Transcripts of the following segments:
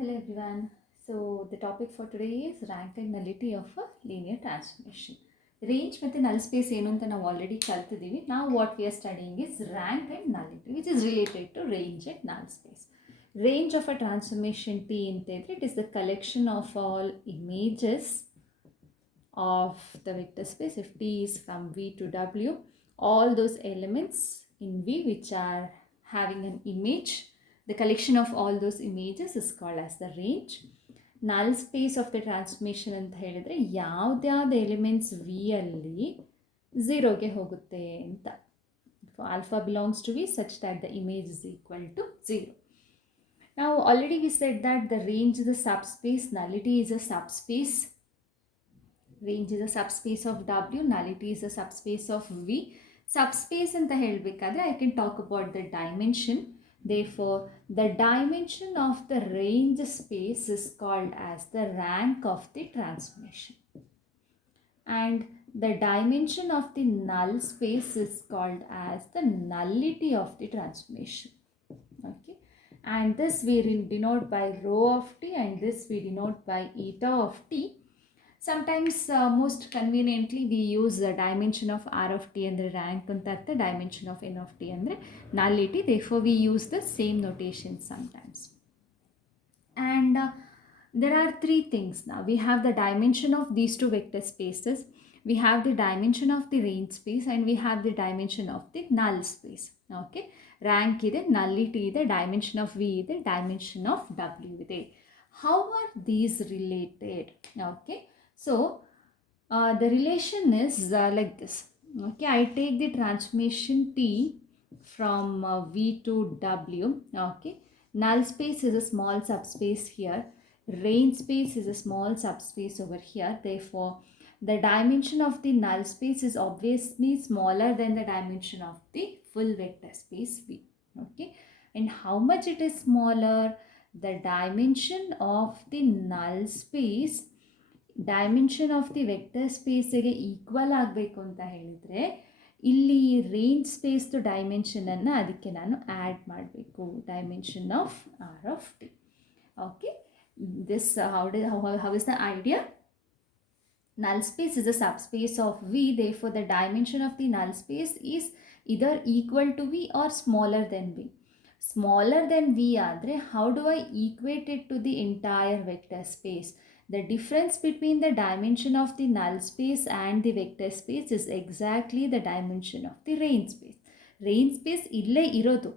Hello everyone. So the topic for today is rank and nullity of a linear transformation. Range ಮತ್ತು null space ಏನು ಅಂತ ನಾವು already ಕಲ್ತಿದ್ದೀವಿ. Now what we are studying is rank and nullity which is related to range and null space. Range of a transformation T ಅಂತ ಇದ್ರೆ it is the collection of all images of the vector space. If T is from V to W, all those elements in V which are having an image, the collection of all those images is called as the range. Null space of the transformation ಅಂತ ಹೇಳಿದ್ರೆ ಯಾವ್ದ್ಯಾವ್ದು elements V ಅಲ್ಲಿ ಝೀರೋಗೆ ಹೋಗುತ್ತೆ ಅಂತ. Alpha belongs to V such that the image is equal to 0. Now already we said that the range is a subspace, nullity is a subspace. Range is a subspace of W, nullity is a subspace of V. Subspace ಅಂತ ಹೇಳಬೇಕಾದ್ರೆ I can talk about the dimension. Therefore, the dimension of the range space is called as the rank of the transformation. And the dimension of the null space is called as the nullity of the transformation. Okay. And this we will denote by rho of t and this we denote by eta of t. Sometimes most conveniently we use the dimension of r of t and the rank and the dimension of n of t and the nullity. Therefore we use the same notation sometimes. And there are three things now. We have the dimension of these two vector spaces, we have the dimension of the range space, and we have the dimension of the null space. Okay, rank ide, nullity ide, dimension of v ide, dimension of w ide. How are these related? Okay, so the relation is like this. Okay, I take the transformation T from V to W. Okay, null space is a small subspace here, range space is a small subspace over here. Therefore, the dimension of the null space is obviously smaller than the dimension of the full vector space V. Okay, and how much it is smaller? The dimension of the null space dimension of the vector ಸ್ಪೇಸಿಗೆ equal ಆಗಬೇಕು ಅಂತ ಹೇಳಿದರೆ ಇಲ್ಲಿ range ಸ್ಪೇಸ್ದು ಡೈಮೆನ್ಷನನ್ನು ಅದಕ್ಕೆ ನಾನು add ಮಾಡಬೇಕು, dimension of R of T. Okay, this how is the idea? Null space is a subspace of V, therefore the dimension of the null space is either equal to V or smaller than V. Smaller than V ಆದರೆ how do I equate it to the entire vector space? The difference between the dimension of the null space and the vector space is exactly the dimension of the range space. Range space illೇ ಇರೋದು,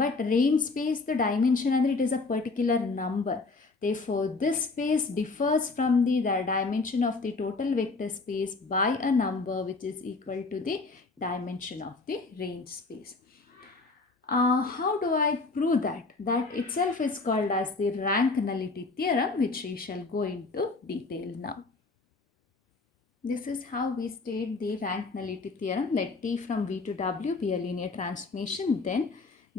but range space the dimension ಅಂದರೆ it is a particular number. Therefore, this space differs from the dimension of the total vector space by a number which is equal to the dimension of the range space. How do I prove that? That itself is called as the rank nullity theorem, which we shall go into detail now. This is how we state the rank nullity theorem. Let T from V to W be a linear transformation. Then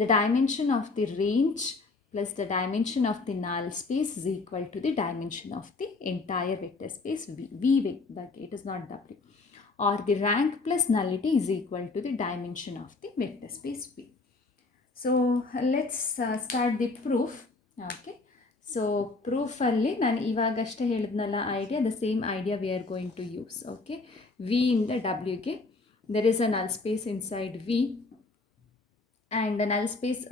the dimension of the range plus the dimension of the null space is equal to the dimension of the entire vector space V, but it is not W. Or the rank plus nullity is equal to the dimension of the vector space V. So let's start the proof. Okay, so proof ಅಲ್ಲಿ ನಾನು ಇವಾಗಷ್ಟೇ ಹೇಳಿದ್ನಲ್ಲ idea, the same idea we are going to use. Okay, V ಇಂದ W ಗೆ there is a null space inside V, and the null space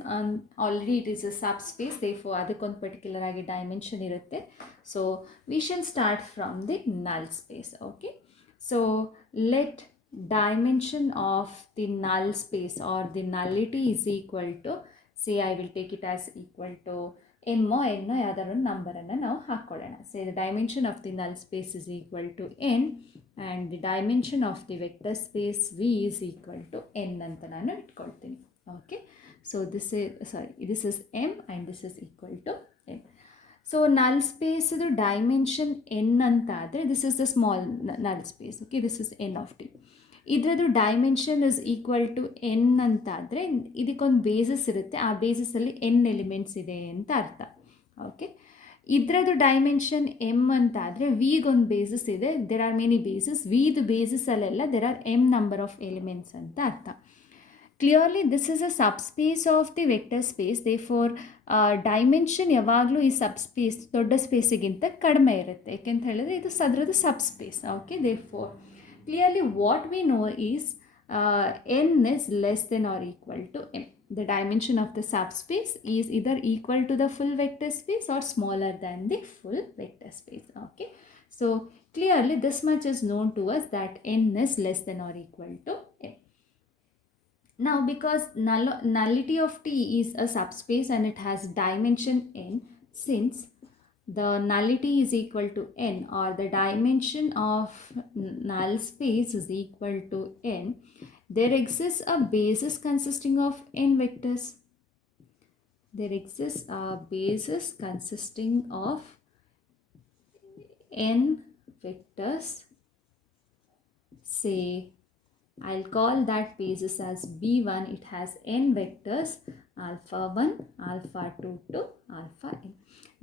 already it is a subspace, therefore ಅದಕ್ಕೊಂದು particular ಆಗಿ dimension ಇರುತ್ತೆ. So we shall start from the null space. Okay, so let dimension of the null space or the nullity is equal to, say I will take it as equal to m ಯಾವ್ದಾದ್ರು ನಂಬರನ್ನು ನಾವು ಹಾಕ್ಕೊಳ್ಳೋಣ. say the dimension of the null space is equal to n and the dimension of the vector space V is equal to n ಅಂತ ನಾನು ಇಟ್ಕೊಳ್ತೀನಿ. Okay, so this is m and this is equal to n. So null space the dimension n ಅಂತ ಆದರೆ this is the small null space. Okay, this is n of t. ಇದ್ರದ್ದು dimension is equal to N ಅಂತ ಆದರೆ ಇದಕ್ಕೊಂದು basis ಇರುತ್ತೆ, ಆ ಬೇಸಿಸಲ್ಲಿ N elements ಇದೆ ಅಂತ ಅರ್ಥ. ಓಕೆ, ಇದ್ರದ್ದು ಡೈಮೆನ್ಷನ್ ಎಮ್ ಅಂತ ಆದರೆ ವಿಗೊಂದು ಬೇಸಿಸ್ ಇದೆ, ದೆರ್ ಆರ್ ಮೆನಿ ಬೇಸಿಸ್. ವಿದು ಬೇಸಿಸಲ್ಲೆಲ್ಲ there are M number of elements ಅಂತ ಅರ್ಥ. Clearly this is a subspace of the vector space, therefore dimension ಯಾವಾಗಲೂ ಈ ಸಬ್ಸ್ಪೇಸ್ ದೊಡ್ಡ ಸ್ಪೇಸಿಗಿಂತ ಕಡಿಮೆ ಇರುತ್ತೆ, ಏಕೆಂತ ಹೇಳಿದ್ರೆ ಇದು ಅದರದ್ದು subspace. Okay, therefore clearly what we know is n is less than or equal to m. The dimension of the subspace is either equal to the full vector space or smaller than the full vector space. Okay, so clearly this much is known to us, that n is less than or equal to m. Now because nullity of T is a subspace and it has dimension n, since the nullity is equal to n, or the dimension of null space is equal to n, there exists a basis consisting of n vectors. There exists a basis consisting of n vectors. Say, I'll call that basis as B1. It has n vectors, alpha 1, alpha 2 to alpha n.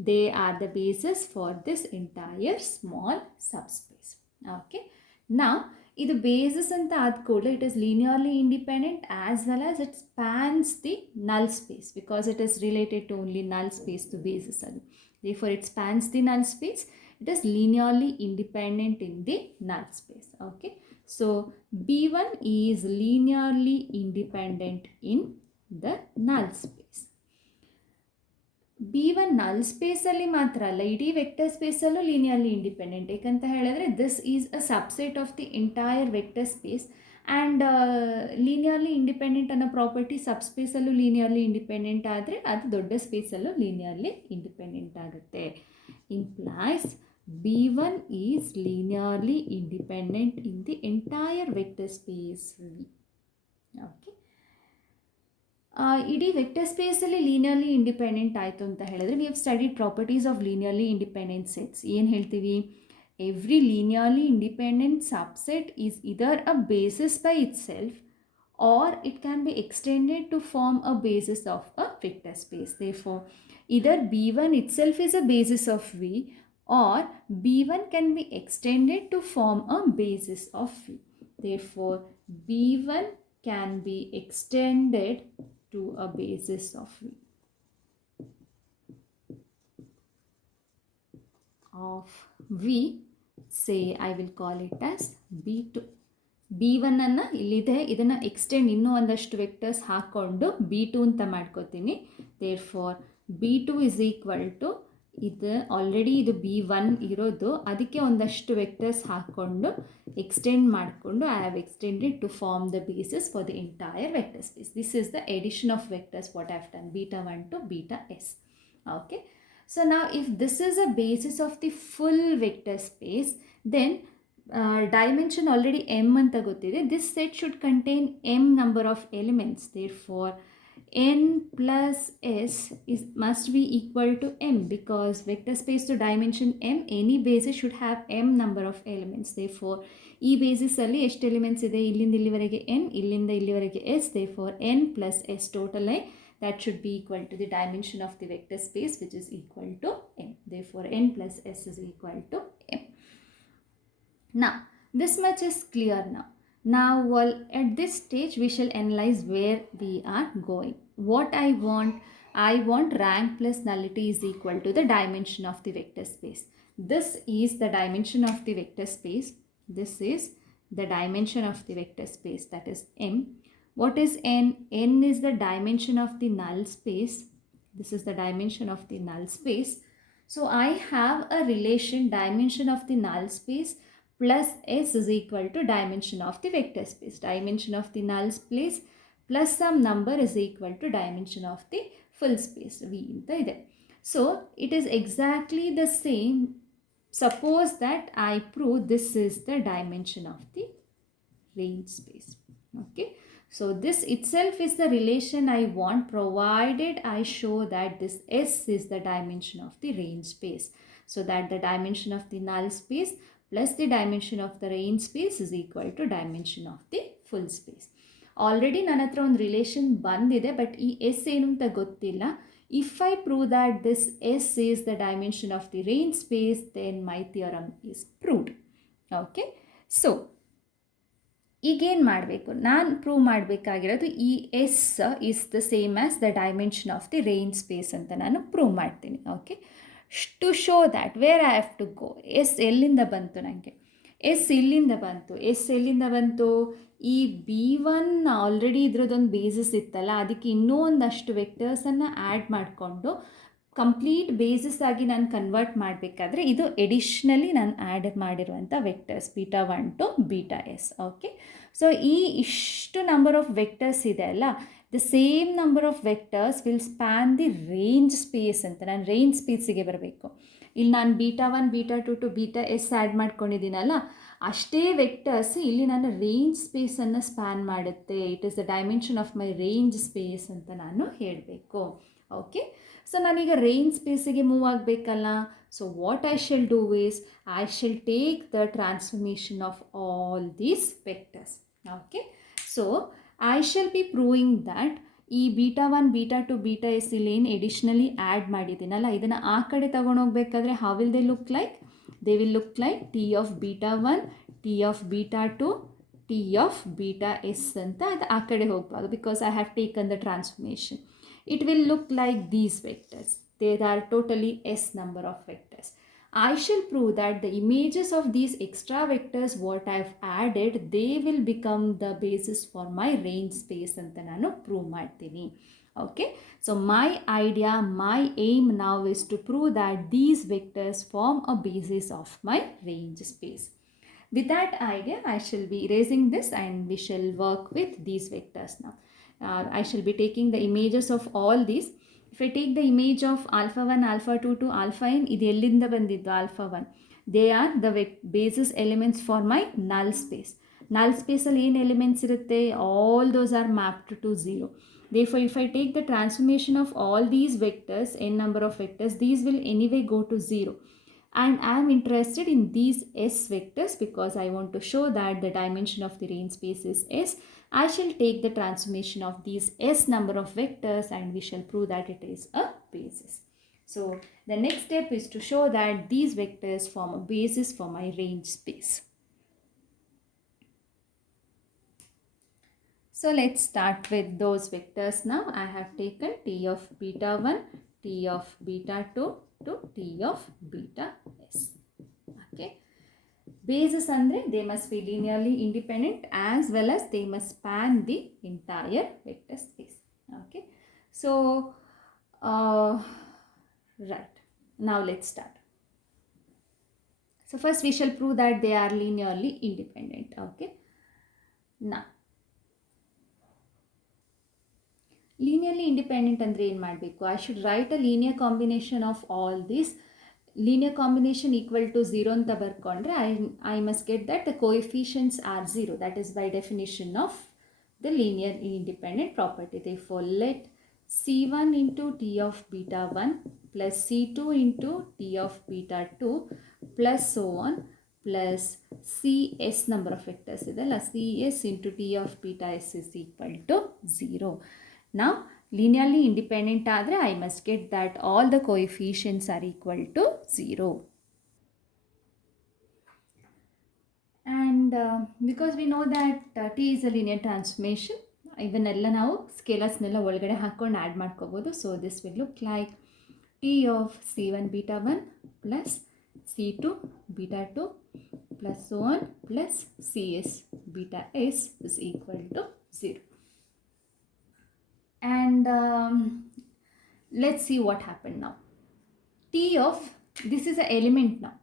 They are the basis for this entire small subspace. Okay, now the basis and the it is linearly independent, as well as it spans the null space, because it is related to only null space to basis. Therefore it spans the null space. It is linearly independent in the null space. Okay, so B1 is linearly independent in the null space. B1 null space alli matra alla, idi vector space allu linearly independent. Ekanta helidre this is a subset of the entire vector space, and linearly independent anna property subspace allu linearly independent adre adu dodda space allu linearly independent agutte. Implies B1 is linearly independent in the entire vector space V. Okay, ಇಡೀ vector ಸ್ಪೇಸಲ್ಲಿ linearly independent ಆಯಿತು ಅಂತ ಹೇಳಿದ್ರೆ, we have studied properties of linearly independent sets. ಏನು ಹೇಳ್ತೀವಿ? Every linearly independent subset is either a basis by itself, or it can be extended to form a basis of a vector space. Therefore either B1 itself is a basis of V, or B1 can be extended to form a basis of V. Therefore B1 can be extended to a basis of V. Of V, say I will call it as B2. B1 ಅನ್ನು ಇಲ್ಲಿದೆ, ಇದನ್ನು extend ಇನ್ನೂ ಒಂದಷ್ಟು vectors ಹಾಕ್ಕೊಂಡು B2 ಅಂತ ಮಾಡ್ಕೋತೀನಿ. Therefore B2 is equal to, ಇದು already ಇದು B1 ಇರೋದು, ಅದಕ್ಕೆ ಒಂದಷ್ಟು ವೆಕ್ಟರ್ಸ್ ಹಾಕ್ಕೊಂಡು ಎಕ್ಸ್ಟೆಂಡ್ ಮಾಡಿಕೊಂಡು I have extended to form the basis for the entire vector space. This is the addition of vectors what I have done, β1 to βs. Okay, so now if this is a basis of the full vector space, then dimension already m anta gottide, this set should contain m number of elements. Therefore n plus s must be equal to m, because vector space to dimension m, any basis should have m number of elements. Therefore ಈ basis ಅಲ್ಲಿ ಎಷ್ಟು elements ಇದೆ? ಇಲ್ಲಿಂದ ಇಲ್ಲಿವರೆಗೆ n, ಇಲ್ಲಿಂದ ಇಲ್ಲಿವರೆಗೆ s. Therefore n plus s total that should be equal to the dimension of the vector space, which is equal to m. Therefore n plus s is equal to m. Now this much is clear. Now at this stage we shall analyze where we are going. What I want rank plus nullity is equal to the dimension of the vector space. This is the dimension of the vector space. This is the dimension of the vector space, that is m. What is n? N is the dimension of the null space. This is the dimension of the null space. So I have a relation dimension of the null space plus s is equal to dimension of the vector space. Dimension of the null space plus some number is equal to dimension of the full space V anta ide. So it is exactly the same. Suppose that I prove this is the dimension of the range space. Okay, so this itself is the relation I want, provided I show that this S is the dimension of the range space, so that the dimension of the null space plus the dimension of the range space is equal to dimension of the full space. Already ನನ್ನ ಹತ್ರ ಒಂದು relation ಬಂದಿದೆ, but ಈ S ಏನು ಅಂತ ಗೊತ್ತಿಲ್ಲ. If I prove that this S is the dimension of the range space, then my theorem is proved. Okay, so ಈಗೇನು ಮಾಡಬೇಕು, ನಾನು ಪ್ರೂವ್ ಮಾಡಬೇಕಾಗಿರೋದು ಈ S is the same as the dimension of the range space ಅಂತ ನಾನು prove ಮಾಡ್ತೀನಿ. Okay, to show that where I have to go. S ಎಲ್ಲಿಂದ ಬಂತು ನನಗೆ? ಎಸ್ ಇಲ್ಲಿಂದ ಬಂತು. ಎಸ್ ಎಲ್ಲಿಂದ ಬಂತು? ಈ B1 ಆಲ್ರೆಡಿ ಇದ್ರದ್ದೊಂದು ಬೇಸಿಸ್ ಇತ್ತಲ್ಲ, ಅದಕ್ಕೆ ಇನ್ನೂ ಒಂದಷ್ಟು ವೆಕ್ಟರ್ಸನ್ನು ಆ್ಯಡ್ ಮಾಡಿಕೊಂಡು ಕಂಪ್ಲೀಟ್ ಬೇಸಿಸ್ ಆಗಿ ನಾನು ಕನ್ವರ್ಟ್ ಮಾಡಬೇಕಾದ್ರೆ ಇದು ಎಡಿಷ್ನಲಿ ನಾನು ಆ್ಯಡ್ ಮಾಡಿರುವಂಥ vectors β1 to βs. Okay, so ಈ ಇಷ್ಟು ನಂಬರ್ ಆಫ್ ವೆಕ್ಟರ್ಸ್ ಇದೆ ಅಲ್ಲ, the same number of vectors will span the range space ಅಂತ. ನಾನು ರೇಂಜ್ ಸ್ಪೇಸಿಗೆ ಬರಬೇಕು. ಇಲ್ಲಿ ನಾನು β1 β2 ಟು βs ಆ್ಯಡ್ ಮಾಡ್ಕೊಂಡಿದ್ದೀನಲ್ಲ, ಅಷ್ಟೇ ವೆಕ್ಟರ್ಸ್ ಇಲ್ಲಿ ನಾನು ರೇಂಜ್ ಸ್ಪೇಸನ್ನು ಸ್ಪ್ಯಾನ್ ಮಾಡುತ್ತೆ. It is the dimension of my range space ಅಂತ ನಾನು ಹೇಳಬೇಕು. ಓಕೆ, ಸೊ ನಾನೀಗ ರೇಂಜ್ ಸ್ಪೇಸಿಗೆ ಮೂವ್ ಆಗಬೇಕಲ್ಲ. So what I shall do is I shall take the transformation of all these vectors. Okay, so I shall be proving that ಈ β1 β2 βs ಇಲ್ಲೇನು ಎಡಿಷ್ನಲಿ add ಮಾಡಿದ್ದೀನಲ್ಲ, ಇದನ್ನು ಆ ಕಡೆ ತೊಗೊಂಡೋಗ್ಬೇಕಾದ್ರೆ how will they look like? They will look like T of β1 T of β2 T of βs ಅಂತ ಅದು ಆ ಕಡೆ ಹೋಗ್ಬಾರ್ದು, because I have taken the transformation. It will look like these vectors. There are totally S number of vectors. I shall prove that the images of these extra vectors what I have added, they will become the basis for my range space anta nanu prove ಮಾಡ್ತೀನಿ. Okay, so my idea, my aim now is to prove that these vectors form a basis of my range space. With that idea, I shall be erasing this and we shall work with these vectors now. I shall be taking the images of all these. If I take the image of alpha 1, alpha 2 to alpha n, ಇದು ಎಲ್ಲಿಂದ ಬಂದಿದ್ದು alpha 1? They are the basis elements for my null space. Null space ಅಲ್ಲಿ ಏನು elements ಇರುತ್ತೆ? All those are mapped to 0. Therefore, if I take the transformation of all these vectors, n number of vectors, these will anyway go to 0. And I am interested in these S vectors because I want to show that the dimension of the range space is S. I shall take the transformation of these S number of vectors and we shall prove that it is a basis. So the next step is to show that these vectors form a basis for my range space. So let's start with those vectors now. I have taken T of β1, T of β2 to T of βs. Okay, basis andre they must be linearly independent as well as they must span the entire vector space. Okay, so right, now let's start. So first we shall prove that they are linearly independent. Okay, now linearly independent andre ಏನು ಮಾಡಬೇಕು? I should write a linear combination of all these. Linear combination equal to 0 ಅಂತ ಬರ್ಕೊಂಡ್ರೆ I must get that the coefficients are 0. That is by definition of the linear independent property. Therefore, let C1 into T of β1 plus C2 into T of β2 plus so on plus CS number of vectors ಇದಲ್ಲ, CS into T of βs is equal to 0. Now linearly independent ಆದರೆ I must get that all the coefficients are equal to 0. And because we know that T is a linear transformation, ಇವನ್ನೆಲ್ಲ ನಾವು ಸ್ಕೇಲರ್ಸ್ನೆಲ್ಲ ಒಳಗಡೆ ಹಾಕ್ಕೊಂಡು add ಮಾಡ್ಕೋಬೋದು. So this will look like T of C1 β1 plus C2 β2 plus so on plus CS βs is equal to 0. And let's see what happened now. T of this is an element now.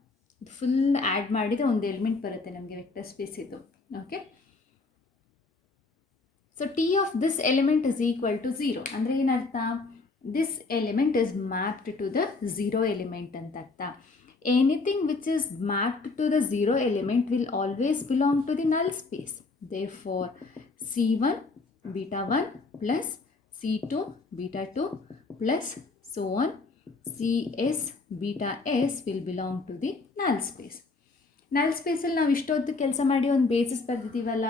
Full add ಮಾಡಿದ್ರೆ ಒಂದು element ಬರುತ್ತೆ ನಮಗೆ vector space ಇದು. Okay, so T of this element is equal to 0 ಅಂದರೆ ಏನರ್ಥ? This element is mapped to the 0 element ಅಂತ ಅರ್ಥ. Anything which is mapped to the 0 element will always belong to the null space. Therefore, C1 β1 plus C2 β2 plus so on CS βs will belong to the null space. Null space ಅಲ್ಲಿ ನಾವು ಇಷ್ಟೊತ್ತು ಕೆಲಸ ಮಾಡಿ ಒಂದು basis ಬರ್ದಿದ್ದೀವಲ್ಲ.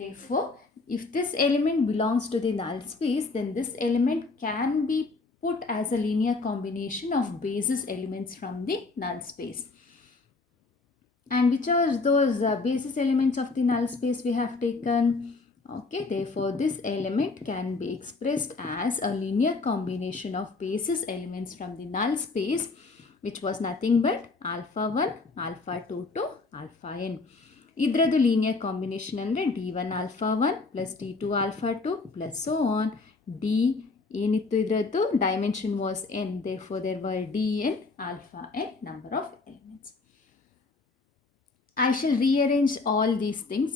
Therefore, if this element belongs to the null space, then this element can be put as a linear combination of basis elements from the null space. And which are those basis elements of the null space we have taken? Okay, therefore this element can be expressed as a linear combination of basis elements from the null space, which was nothing but alpha 1, alpha 2 to alpha n. ಇದ್ರದ್ದು linear combination ಅಂದರೆ D1 alpha 1 plus D2 alpha 2 plus so on. D ಏನಿತ್ತು ಇದರದ್ದು dimension was n, therefore there were Dn alpha n number of elements. I shall rearrange all these things.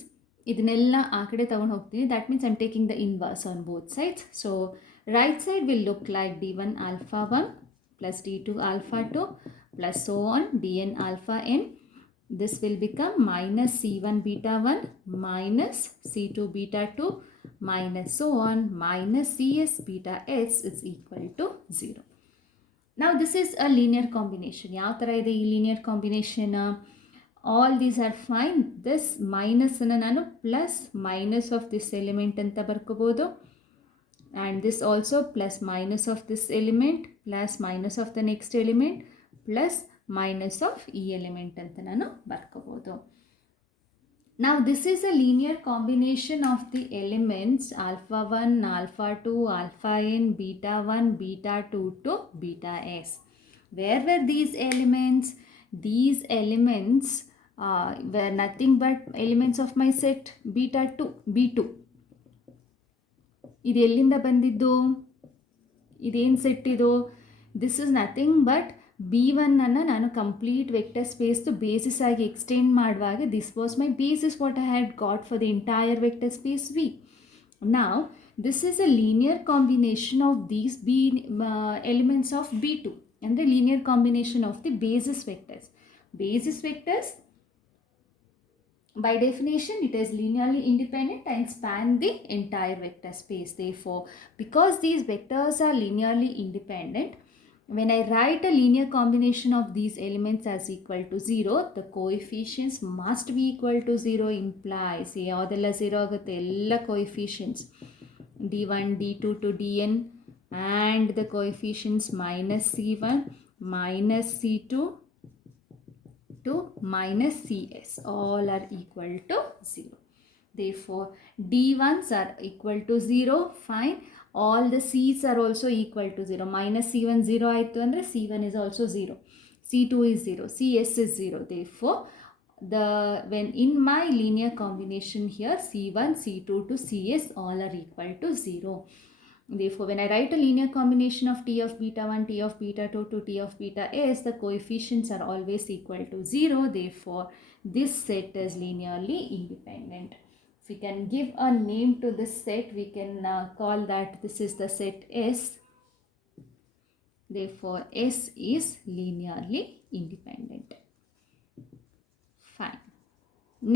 ಇದನ್ನೆಲ್ಲ ಆ ಕಡೆ ತಗೊಂಡು ಹೋಗ್ತೀನಿ. That means I'm taking the inverse on both sides. So right side will look like D1 alpha 1 plus D2 alpha 2 plus so on Dn alpha n. This will become minus C1 beta 1 minus C2 beta 2 minus so on minus Cs beta s is equal to 0. Now this is a linear combination. ಯಾವ ಥರ ಇದೆ ಈ linear combination? All these are fine. This minus ಅನ್ನು ನಾನು plus minus of this element ಅಂತ ಬರ್ಕೋಬೋದು. And this also plus minus of this element plus minus of the next element plus minus of ಈ element ಅಂತ ನಾನು ಬರ್ಕೋಬೋದು. Now this is a linear combination of the elements alpha 1, alpha 2, alpha n, beta 1, beta 2 to beta s. Where were these elements? These elements were nothing but elements of my set beta 2, B2. ಇದು ಎಲ್ಲಿಂದ ಬಂದಿದ್ದು? ಇದೇನು set ಇದು? This is nothing but B1 ಅನ್ನು ನಾನು complete vector ಸ್ಪೇಸ್ದು basis ಆಗಿ extend ಮಾಡುವಾಗ this was my basis what I had got for the entire vector space V. Now this is a linear combination of these elements of B2 and the linear combination of the basis vectors. Basis vectors by definition it is linearly independent and span the entire vector space. Therefore, because these vectors are linearly independent, when I write a linear combination of these elements as equal to 0, the coefficients must be equal to 0 implies ಯಾವುದೆಲ್ಲ 0 ಆಗುತ್ತೆ? ಎಲ್ಲ coefficients D1, D2 to Dn and the coefficients minus C1, minus C2 to minus Cs all are equal to 0. Therefore, D1s are equal to 0, fine. All the C's are also equal to 0. Minus C1 0 ಆಯಿತು ಅಂದರೆ C1 is also 0. C2 is 0. Cs is 0. Therefore, when in my linear combination here, C1, C2 to Cs all are equal to 0. Therefore, when I write a linear combination of T of beta 1, T of beta 2 to T of beta s, the coefficients are always equal to 0. Therefore, this set is linearly independent. If we can give a name to this set, we can call that this is the set S. Therefore, S is linearly independent. Fine.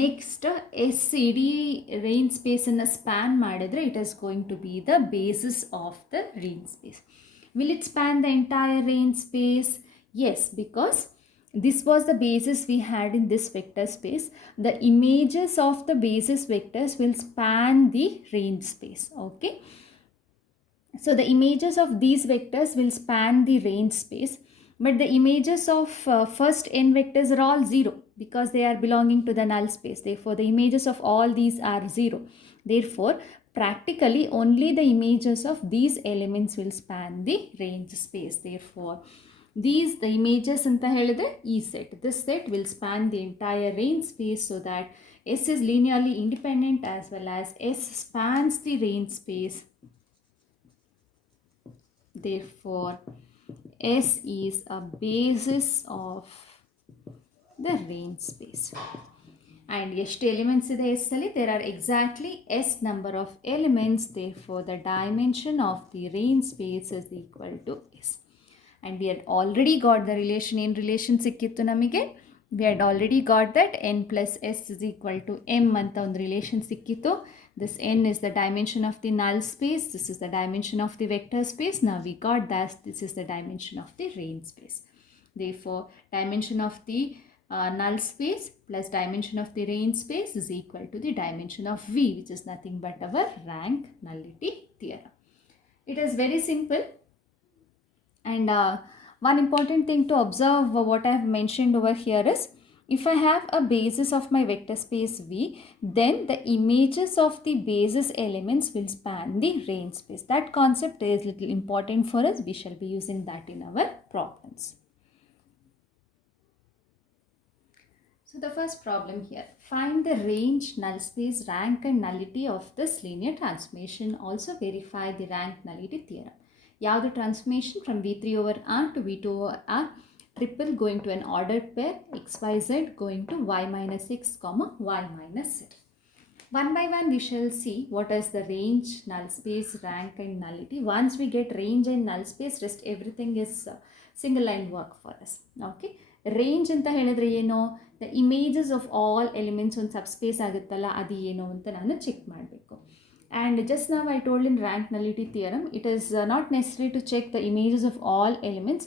Next, SCD range space in a span ಮಾಡಿದ್ರೆ it is going to be the basis of the range space. Will it span the entire range space? Yes, because this was the basis we had in this vector space. The images of the basis vectors will span the range space. Okay. So the images of these vectors will span the range space. But the images of first n vectors are all 0 because they are belonging to the null space. Therefore, the images of all these are 0. Therefore, practically only the images of these elements will span the range space. Therefore, the images anta helidre ee set. This set will span the entire range space so that S is linearly independent as well as S spans the range space. Therefore, S is a basis of the range space. And ಎಷ್ಟು elements ಇದೆ S ಅಲ್ಲಿ? There are exactly S number of elements. Therefore, the dimension of the range space is equal to S. And we had already got the relation. In relation ಸಿಕ್ಕಿತ್ತು ನಮಗೆ. We had already got that n plus S is equal to m ಅಂತ ಒಂದು relation ಸಿಕ್ಕಿತ್ತು. This n is the dimension of the null space. This is the dimension of the vector space. Now we got that this is the dimension of the range space. Therefore, dimension of the null space plus dimension of the range space is equal to the dimension of V, which is nothing but our rank nullity theorem. It is very simple. And one important thing to observe what I have mentioned over here is If I have a basis of my vector space V, then the images of the basis elements will span the range space. That concept is little important for us. We shall be using that in our problems. So the first problem here, find the range, null space, rank and nullity of this linear transformation. Also verify the rank nullity theorem. Yavudu transformation from V3 over R to V2 over R, triple going to an ordered pair, xyz going to y minus x comma y minus z. One by one we shall see what is the range, null space, rank and nullity. Once we get range and null space, rest everything is single line work for us. Okay, range anta helidre eno, the images of all elements on subspace aguttalla adu eno anta nanu check ಮಾಡಬೇಕು. And just now I told in rank nullity theorem, it is not necessary to check the images of all elements.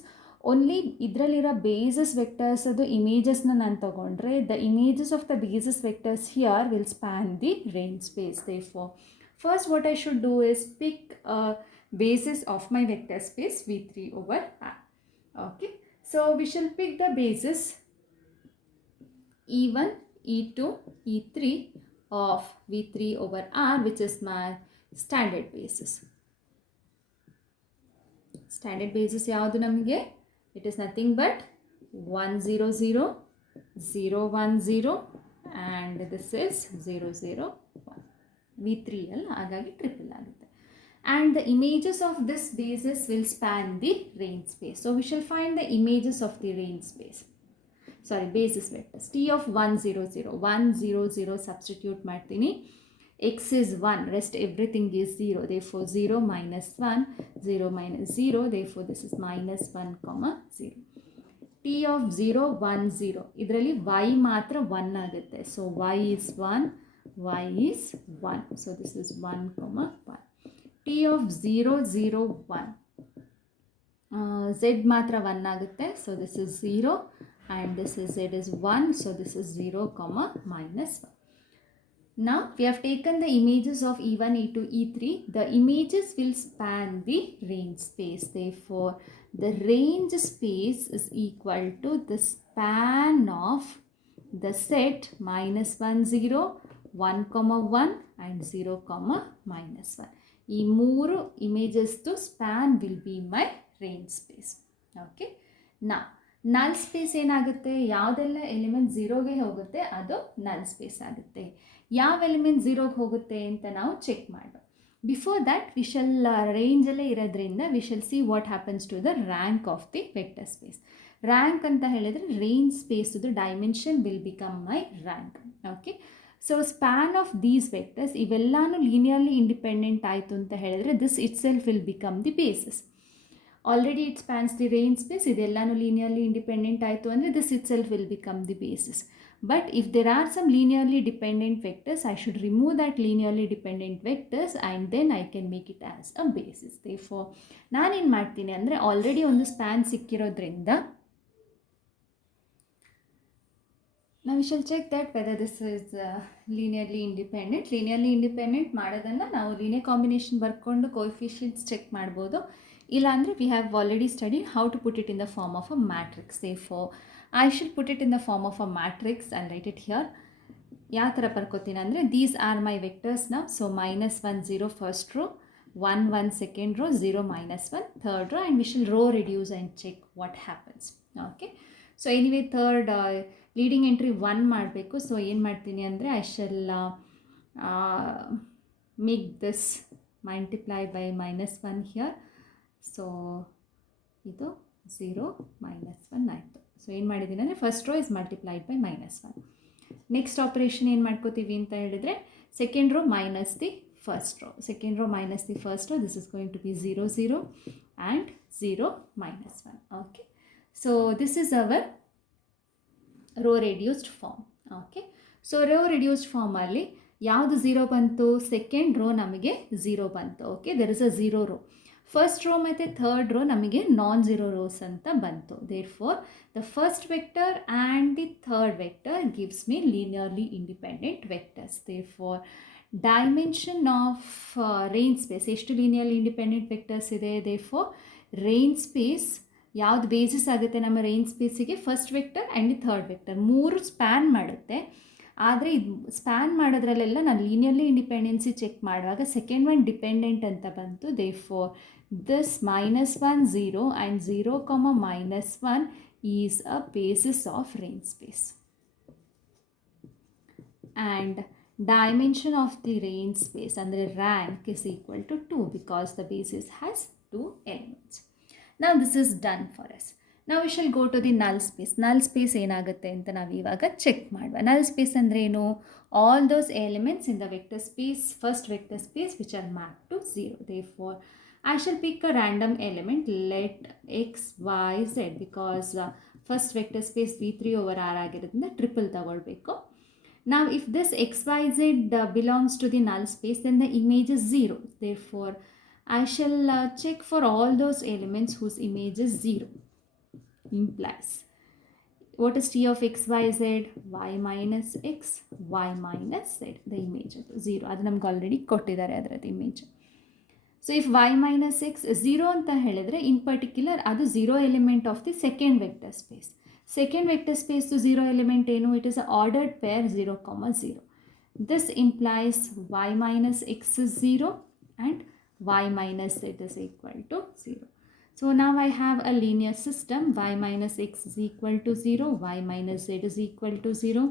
Only idralira basis vectors adu images na nan tagondre, the images of the basis vectors here will span the range space. Therefore, first what I should do is pick a basis of my vector space V3 over R. Okay, so we shall pick the basis E1, E2, E3 of V3 over R, which is my standard basis. Standard basis yavadu namige? It is nothing but 1 0 0 0 1 0 and this is 0 0 1. V3 alla hagagi triple agutte. And the images of this basis will span the range space. So we shall find the images of the range space. Sorry, basis vectors. T of 1 0 0 1 0 0 substitute ಮಾಡ್ತೀನಿ. X is 1, rest everything is 0, therefore 0 minus 1, 0 minus 0, therefore this is minus 1 comma 0. T of 0 1 0, idrali y matra 1 agutte, so y is 1, y is 1, so this is 1 comma 1. T of 0 0 1, z matra 1 agutte, so this is 0 and this is z is 1, so this is 0 comma minus 1. Now we have taken the images of E1, E2, E3. The images will span the range space. Therefore, the range space is equal to the span of the set minus 1, 0, 1, comma 1 and 0, comma minus 1. ಈ ಮೂರು images to span will be my range space. Okay. Now, null space ಏನಾಗುತ್ತೆ, ಯಾವುದೆಲ್ಲ element ಝೀರೋಗೆ ಹೋಗುತ್ತೆ ಅದು null space ಆಗುತ್ತೆ. ಯಾವ element ಝೀರೋಗೆ ಹೋಗುತ್ತೆ ಅಂತ ನಾವು ಚೆಕ್ ಮಾಡೋಣ. ಬಿಫೋರ್ ದ್ಯಾಟ್ ವಿ ಶಲ್ ರೇಂಜಲ್ಲೇ ಇರೋದ್ರಿಂದ we shall see what happens to the rank of the vector space. Rank ಅಂತ ಹೇಳಿದ್ರೆ ರೇಂಜ್ ಸ್ಪೇಸ್ದು dimension will become my rank. Okay, so span of these vectors ಇವೆಲ್ಲಾನು ಲೀನಿಯರ್ಲಿ ಇಂಡಿಪೆಂಡೆಂಟ್ ಆಯಿತು ಅಂತ ಹೇಳಿದ್ರೆ this itself will become the basis. Already it spans the range space, ಇದೆಲ್ಲಾನು linearly independent ಆಯಿತು ಅಂದರೆ this itself will become the basis. But if there are some linearly dependent vectors, I should remove that linearly dependent vectors and then I can make it as a basis. Therefore, ನಾನು ಏನು ಮಾಡ್ತೀನಿ ಅಂದರೆ already ಒಂದು span ಸಿಕ್ಕಿರೋದ್ರಿಂದ now we shall check that whether this is linearly independent. Linearly independent ಮಾಡೋದನ್ನು ನಾವು linear combination ಬರ್ಕೊಂಡು coefficients check ಮಾಡ್ಬೋದು. ಇಲ್ಲಾಂದರೆ we have already studied how to put it in the form of a matrix. Therefore, I should put it in the form of a matrix and write it here. ಯಾವ ಥರ ಬರ್ಕೋತೀನಿ ಅಂದರೆ these are my vectors now. So minus 1 0 first row, 1 1 second row, 0 minus 1 third row, and we shall row reduce and check what happens. Okay. So anyway, third leading entry 1 ಮಾಡಬೇಕು. So ಏನು ಮಾಡ್ತೀನಿ ಅಂದರೆ I shall make this multiply by minus 1 here. So ಇದು 0 minus 1 ಆಯಿತು. So ಏನು ಮಾಡಿದ್ದೀನಿ ಅಂದರೆ first row is multiplied by minus 1. Next operation ಏನು ಮಾಡ್ಕೋತೀವಿ ಅಂತ ಹೇಳಿದರೆ second row minus the first row. Second row minus the first row, this is going to be 0 0 and 0 minus 1. Okay, so this is our row reduced form. Okay, so row reduced ಫಾರ್ಮಲ್ಲಿ ಯಾವುದು 0 ಬಂತು, second row ನಮಗೆ 0 ಬಂತು. Okay, there is a 0 row. First row ಮತ್ತು third row ನಮಗೆ non zero rows ಅಂತ ಬಂತು. Therefore the first vector and the third vector gives me linearly independent vectors. Therefore dimension of range space ಎಷ್ಟು linearly independent vectors ಇದೆ. Therefore range space ಯಾವ್ದು basis ಆಗುತ್ತೆ ನಮ್ಮ range ಸ್ಪೇಸಿಗೆ? First vector and third vector, ಮೂರು span ಮಾಡುತ್ತೆ. ಆದರೆ ಇದು ಸ್ಪ್ಯಾನ್ ಮಾಡೋದ್ರಲ್ಲೆಲ್ಲ ನಾನು ಲೀನಿಯರ್ಲಿ ಇಂಡಿಪೆಂಡೆನ್ಸಿ ಚೆಕ್ ಮಾಡುವಾಗ ಸೆಕೆಂಡ್ ಒನ್ ಡಿಪೆಂಡೆಂಟ್ ಅಂತ ಬಂತು. Therefore this -1 0 and 0, -1 is a basis of range space. And dimension of the range space ಅಂದರೆ rank is equal to 2 because the basis has 2 elements. Now this is done for us. Now we shall go to the null space. Null space ಏನಾಗುತ್ತೆ ಅಂತ ನಾವು ಇವಾಗ check ಮಾಡುವ. null space ಅಂದರೆ ಏನು? All those elements in the vector space, first vector space, which are mapped to 0. Therefore I shall pick a random element, let x, y, z, because first vector space v3 over r ಆಗಿರೋದ್ರಿಂದ triple ತಗೊಳ್ಬೇಕು. Now if this xyz belongs to the null space, then the image is 0. Therefore I shall check for all those elements whose image is 0. Implies what is t of xyz? y minus x, y minus z. The image of 0 ಅದು ನಮ್ಗೆ already ಕೊಟ್ಟಿದ್ದಾರೆ ಅದರದ್ದು image. So if y minus x 0 ಅಂತ ಹೇಳಿದ್ರೆ ಇನ್ particular ಅದು 0 element of the second vector space. Second vector space to 0 element ಏನು? It is an ordered pair 0, 0. This implies y minus x is 0 and y minus z is equal to 0. So now I have a linear system. Y minus x is equal to 0, y minus z is equal to 0.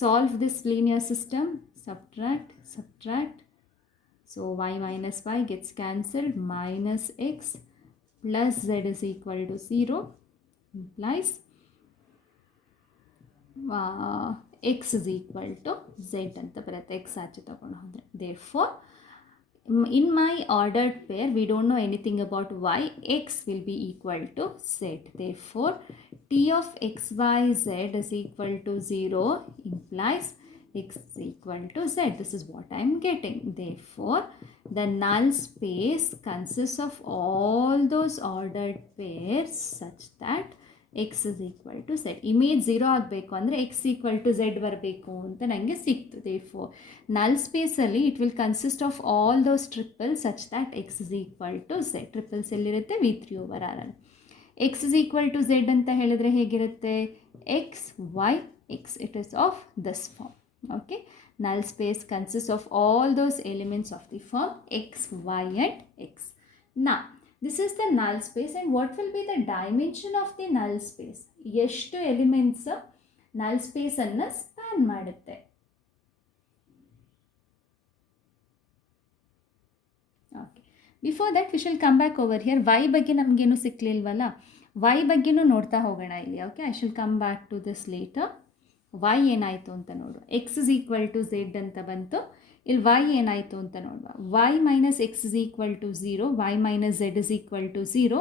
Solve this linear system. Subtract, subtract. So y minus y gets cancelled. Minus x plus z is equal to 0 implies x is equal to z ಅಂತ ಬರುತ್ತೆ. x ಆಚೆ ತಗೊಂಡು ಹೋದರೆ. Therefore in my ordered pair we don't know anything about y, x will be equal to z. Therefore t of xyz is equal to 0 implies x is equal to z. This is what I am getting. Therefore the null space consists of all those ordered pairs such that x is equal to z. Image 0 ಆಗಬೇಕು ಅಂದರೆ x equal to z ಬರಬೇಕು ಅಂತ ನನಗೆ ಸಿಕ್ತು. Therefore null ಸ್ಪೇಸಲ್ಲಿ it will consist of all those triple such that x is equal to z. Triples ಎಲ್ಲಿರುತ್ತೆ? v3 over r ಅಲ್ಲಿ. x is equal to z ಅಂತ ಹೇಳಿದ್ರೆ ಹೇಗಿರುತ್ತೆ? x, y, x. It is of this form. Okay. Null space consists of all those elements of the form x, y and x. Now this is the null space, and what will be the dimension of the null space? ಎಷ್ಟು elements null space ಅನ್ನು span ಮಾಡುತ್ತೆ? Okay, before that we shall come back over here. y ಬಗ್ಗೆ ನಮಗೇನು ಸಿಕ್ಕಲಿಲ್ವಲ್ಲ, y ಬಗ್ಗೆನೂ ನೋಡ್ತಾ ಹೋಗೋಣ ಇಲ್ಲಿ. Okay, I shall come back to this later. y ಏನಾಯಿತು ಅಂತ ನೋಡು. x is equal to z ಅಂತ ಬಂತು. ಇಲ್ಲಿ y ಏನಾಯಿತು ಅಂತ ನೋಡುವ. y minus x is equal to 0, y minus z is equal to 0.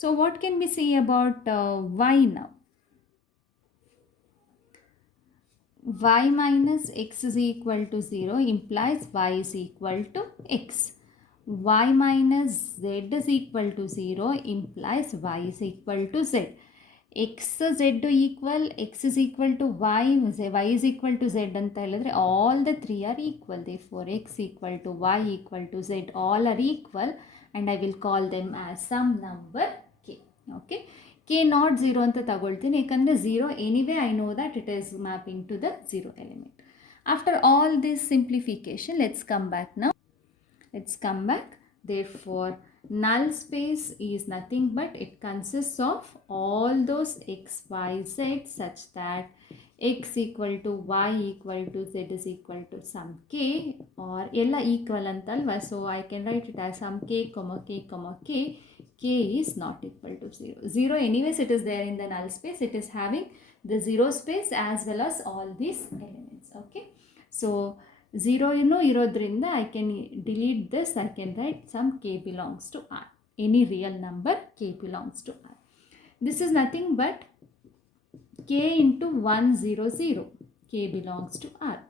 So what can we say about y now? Y minus x is equal to 0 implies y is equal to x. Y minus z is equal to 0 implies y is equal to z. x z equal, x is equal to y, y is equal to z ಅಂತ ಹೇಳಿದ್ರೆ all the three are equal. Therefore x equal to y equal to z, all are equal, and I will call them as some number k. Okay, k not 0 ಅಂತ ತಗೊಳ್ತೀನಿ, ಯಾಕಂದರೆ 0 anyway I know that it is mapping to the 0 element. After all this simplification, let's come back now. Let's come back. Therefore null space is nothing but it consists of all those x, y, z such that x equal to y equal to z is equal to some k, or ella equal antalva. So I can write it as some k, k, k is not equal to 0. 0 anyways it is there in the null space. It is having the 0 space as well as all these elements. Okay, so 0 ಇರೋದ್ರಿಂದ I can delete this. I can write some k belongs to r. Any real number k belongs to r. This is nothing but k into 100. K belongs to r.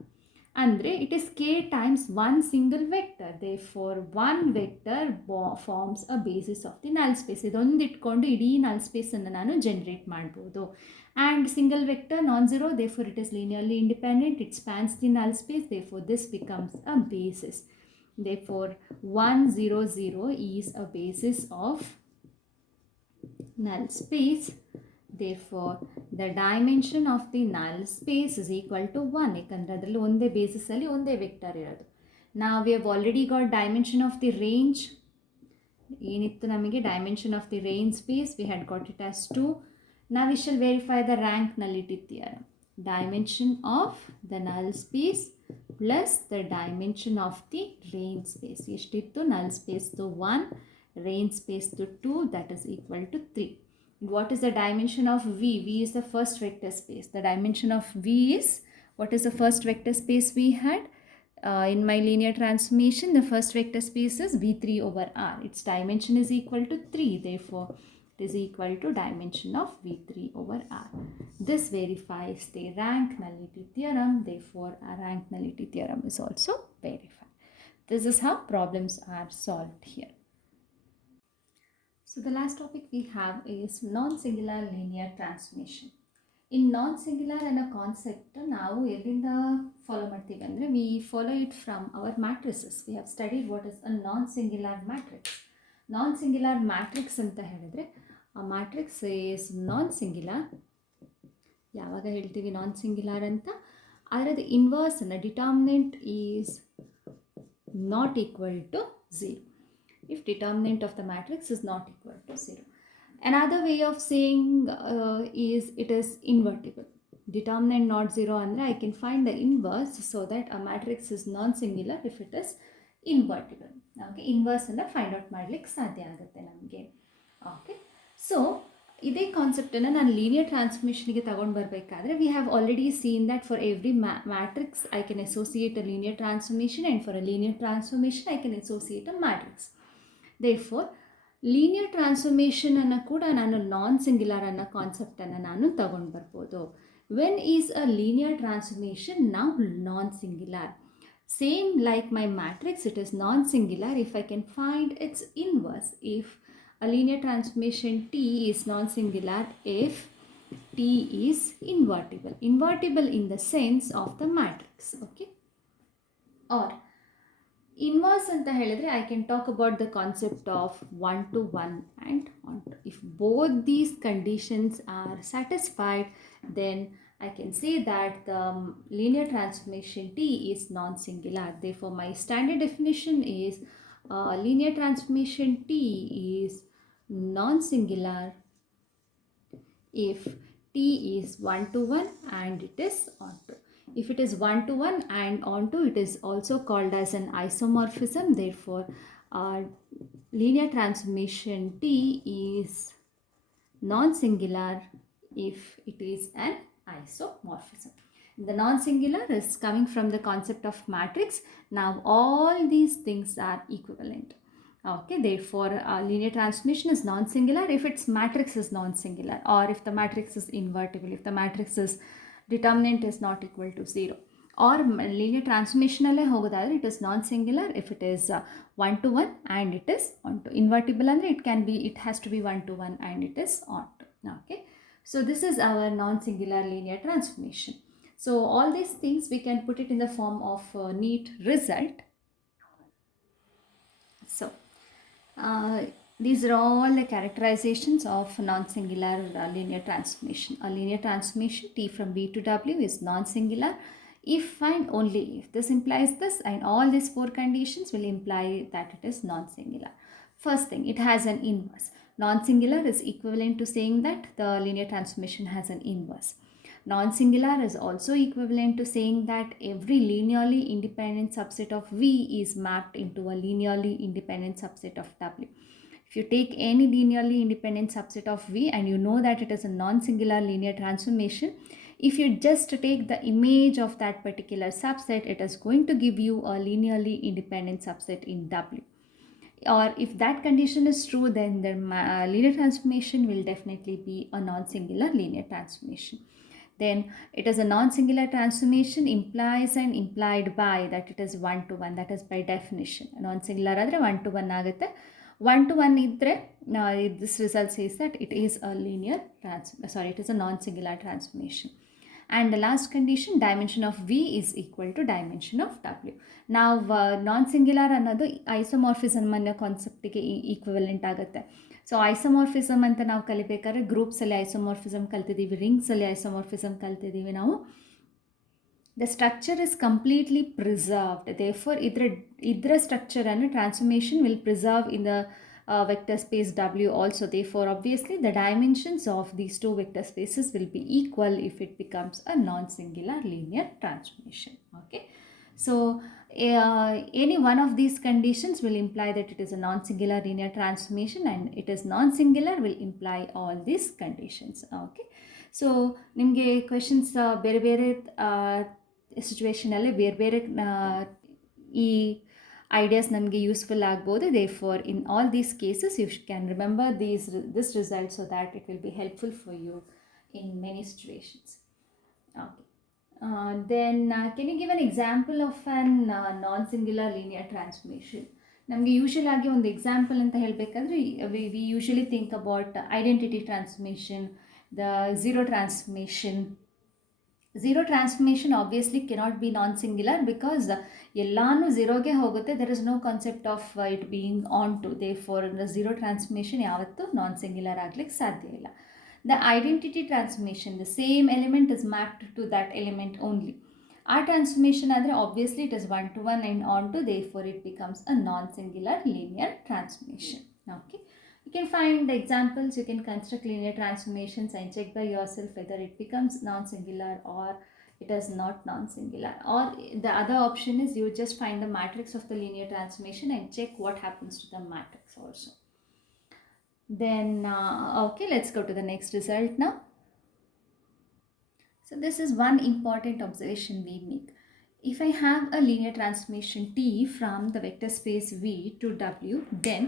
ಅಂದರೆ it is k times one single vector. Therefore one vector forms a basis of the null space. ಇದೊಂದು ಇಟ್ಕೊಂಡು ಇಡೀ null spaceನ್ನು ನಾನು generate ಮಾಡ್ಬೋದು. And single vector non-zero, therefore it is linearly independent. It spans the null space. Therefore this becomes a basis. Therefore 100 is a basis of null space. Therefore the dimension of the null space is equal to 1 ಯಾಕಂದ್ರೆ ಅದರಲ್ಲಿ ಒಂದೇ basis ಅಲ್ಲಿ ಒಂದೇ vector ಇರೋದು. Now we have already got dimension of the range. ಏನಿತ್ತು ನಮಗೆ dimension of the range space, we had got it as 2. Now we shall verify the rank nullity theorem. Dimension of the null space plus the dimension of the range space. ಎಷ್ಟಿತ್ತು? null space to 1, range space to 2, that is equal to 3. What is the dimension of V? V is the first vector space. The dimension of V is, what is the first vector space we had? In my linear transformation, the first vector space is V3 over R. Its dimension is equal to 3. Therefore, it is equal to dimension of V3 over R. This verifies the rank nullity theorem. Therefore, a rank nullity theorem is also verified. This is how problems are solved here. So the last topic we have is non-singular linear transformation. In non-singular ಅನ್ನೋ concept ನಾವು ಎಲ್ಲಿಂದ follow ಮಾಡ್ತೀವಿ ಅಂದರೆ, we follow it from our matrices. We have studied what is a nonsingular matrix. Nonsingular matrix ಅಂತ ಹೇಳಿದ್ರೆ, ಆ matrix is ನಾನ್-ಸಿಂಗ್ಯುಲರ್. ಯಾವಾಗ ಹೇಳ್ತೀವಿ ನಾನ್-ಸಿಂಗ್ಯುಲರ್ ಅಂತ? ಅದರದ್ದು ಇನ್ವರ್ಸನ್ನು, determinant is not equal to 0. If determinant of the matrix is not equal to 0. Another way of saying is it is invertible. Determinant not 0 andre I can find the inverse so that a matrix is non-singular if it is invertible. Okay, inverse alla find out ಮಾಡಲಿಕ್ಕೆ ಸಾಧ್ಯ ಆಗುತ್ತೆ ನಮಗೆ. Okay, so ಇದೇ ಕಾನ್ಸೆಪ್ಟನ್ನು ನಾನು linear ಟ್ರಾನ್ಸ್ಫಾರ್ಮೇಷನ್ಗೆ ತಗೊಂಡು ಬರಬೇಕಾದ್ರೆ, we have already seen that for every matrix I can associate a linear transformation and for a linear transformation I can associate a matrix. Therefore, linear ಟ್ರಾನ್ಸ್ಫಾರ್ಮೇಷನನ್ನು ಕೂಡ ನಾನು ನಾನ್-ಸಿಂಗ್ಯುಲರ್ ಅನ್ನೋ ಕಾನ್ಸೆಪ್ಟನ್ನು ನಾನು ತಗೊಂಡು ಬರ್ಬೋದು. When is a linear transformation now nonsingular? Same like my matrix, it is nonsingular if I can find its inverse. If a linear transformation T is non-singular if T is invertible. Invertible in the sense of the matrix. Okay? Or inverse ಅಂತ ಹೇಳಿದ್ರೆ, I can talk about the concept of 1 to 1 and on to. If both these conditions are satisfied, then I can say that the linear transformation T is non-singular. Therefore, my standard definition is linear transformation T is non-singular if T is 1 to 1 and it is onto. If it is 1 to 1 and onto, it is also called as an isomorphism. Therefore, linear transformation T is non-singular if it is an isomorphism. The non-singular is coming from the concept of matrix. Now, all these things are equivalent. Okay, therefore, linear transformation is non-singular if its matrix is non-singular, or if the matrix is invertible, if the matrix is determinant is not equal to 0. Or linear transformation alle hogodadre it is non-singular if it is 1 to 1 and it is onto. Invertible andre it has to be 1 to 1 and it is onto. Okay, so this is our non-singular linear transformation. So all these things we can put it in the form of neat result. So these are all the characterizations of non-singular linear transformation. A linear transformation T from V to W is non-singular if and only if. This implies this, and all these 4 conditions will imply that it is non-singular. First thing, it has an inverse. Non-singular is equivalent to saying that the linear transformation has an inverse. Non-singular is also equivalent to saying that every linearly independent subset of V is mapped into a linearly independent subset of W. If you take any linearly independent subset of V and you know that it is a non-singular linear transformation, if you just take the image of that particular subset, it is going to give you a linearly independent subset in W. Or if that condition is true, then the linear transformation will definitely be a non-singular linear transformation. Then it is a non-singular transformation implies and implied by that it is 1 to 1. That is by definition. Non-singular ಆದರೆ 1 to 1 ಆಗುತ್ತೆ. 1 to 1 ಇದ್ದರೆ this result says that it is a it is a non-singular transformation. And the last condition, dimension of V is equal to dimension of W. Now non-singular ಅನ್ನೋದು ಐಸೋಮಾರ್ಫಿಸಮ್ ಅನ್ನೋ ಕಾನ್ಸೆಪ್ಟಿಗೆ equivalent ಆಗುತ್ತೆ. So ಐಸೋಮಾರ್ಫಿಸಮ್ ಅಂತ ನಾವು ಕಲಿಬೇಕಾದ್ರೆ ಗ್ರೂಪ್ಸಲ್ಲಿ ಐಸೋಮಾರ್ಫಿಸಮ್ ಕಲ್ತಿದ್ದೀವಿ, ರಿಂಗ್ಸಲ್ಲಿ isomorphism ಕಲ್ತಿದ್ದೀವಿ ನಾವು. The structure is completely preserved, therefore ಇದರ ಸ್ಟ್ರಕ್ಚರನ್ನು transformation will preserve in the vector space W also. Therefore, obviously, the dimensions of these two vector spaces will be equal if it becomes a non-singular linear transformation. Okay. So, any one of these conditions will imply that it is a non-singular linear transformation, and it is non-singular will imply all these conditions. Okay. So, ನಿಮಗೆ questions ಬೇರೆ ಬೇರೆ ಸಿಚುವೇಷನಲ್ಲಿ ಬೇರೆ ಬೇರೆ ಈ ideas ನಮಗೆ useful ಆಗ್ಬೋದು. Therefore, in all these cases, you can remember this result so that it will be helpful for you in many situations. Okay. Then, can you give an example of an non-singular linear transformation? ನಮಗೆ usual ಆಗಿ ಒಂದು example ಅಂತ ಹೇಳಬೇಕಾದ್ರೆ we usually think about identity transformation, the zero transformation. Zero transformation obviously cannot be non singular because ಎಲ್ಲಾನು ಝೀರೋಗೆ ಹೋಗುತ್ತೆ. There is no concept of it being onto. Therefore zero transformation ಯಾವತ್ತೂ non singular ಆಗಲಿಕ್ಕೆ ಸಾಧ್ಯ ಇಲ್ಲ. The identity transformation, the same element is mapped to that element only. ಆ transformation ಆದರೆ obviously it is one to one and on to, therefore it becomes a non singular linear transformation. Okay. You can find examples, you can construct linear transformations and check by yourself whether it becomes non-singular or it is not non-singular. Or the other option is you just find the matrix of the linear transformation and check what happens to the matrix also. Then, okay, let's go to the next result now. So this is one important observation we make. If I have a linear transformation T from the vector space V to W, then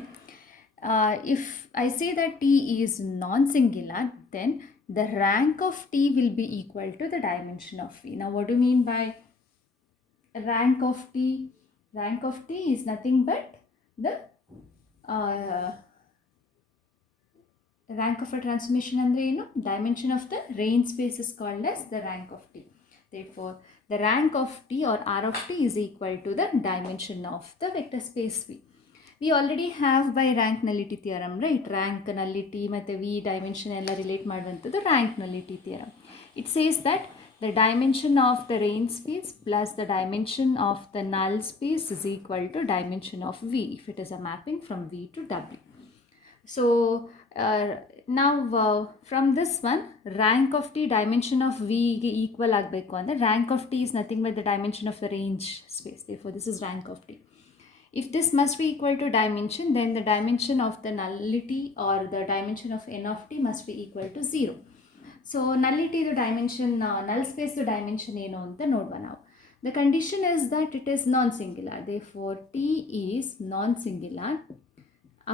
if I say that T is non-singular, then the rank of T will be equal to the dimension of V. Now, what do you mean by rank of T? Rank of T is nothing but the rank of a transformation andre eno, dimension of the range space is called as the rank of T. Therefore, the rank of T or R of T is equal to the dimension of the vector space V. We already have by rank nullity theorem, right? Rank nullity ಮತ್ತು V dimension ಎಲ್ಲ relate ಮಾಡುವಂಥದ್ದು rank nullity theorem. It says that the dimension of the range space plus the dimension of the null space is equal to dimension of V if it is a mapping from V to W. So now from this one, rank of T dimension of V ಗೆ equal ಆಗಬೇಕು ಅಂದರೆ rank of T is nothing but the dimension of the range space. Therefore, this is rank of T. If this must be equal to dimension, then the dimension of the nullity or the dimension of n of t must be equal to 0. So nullity the dimension, null space the dimension ಏನು ಅಂತ ನೋಡುವ ನಾವು. The condition is that it is non-singular. Therefore, T is non-singular.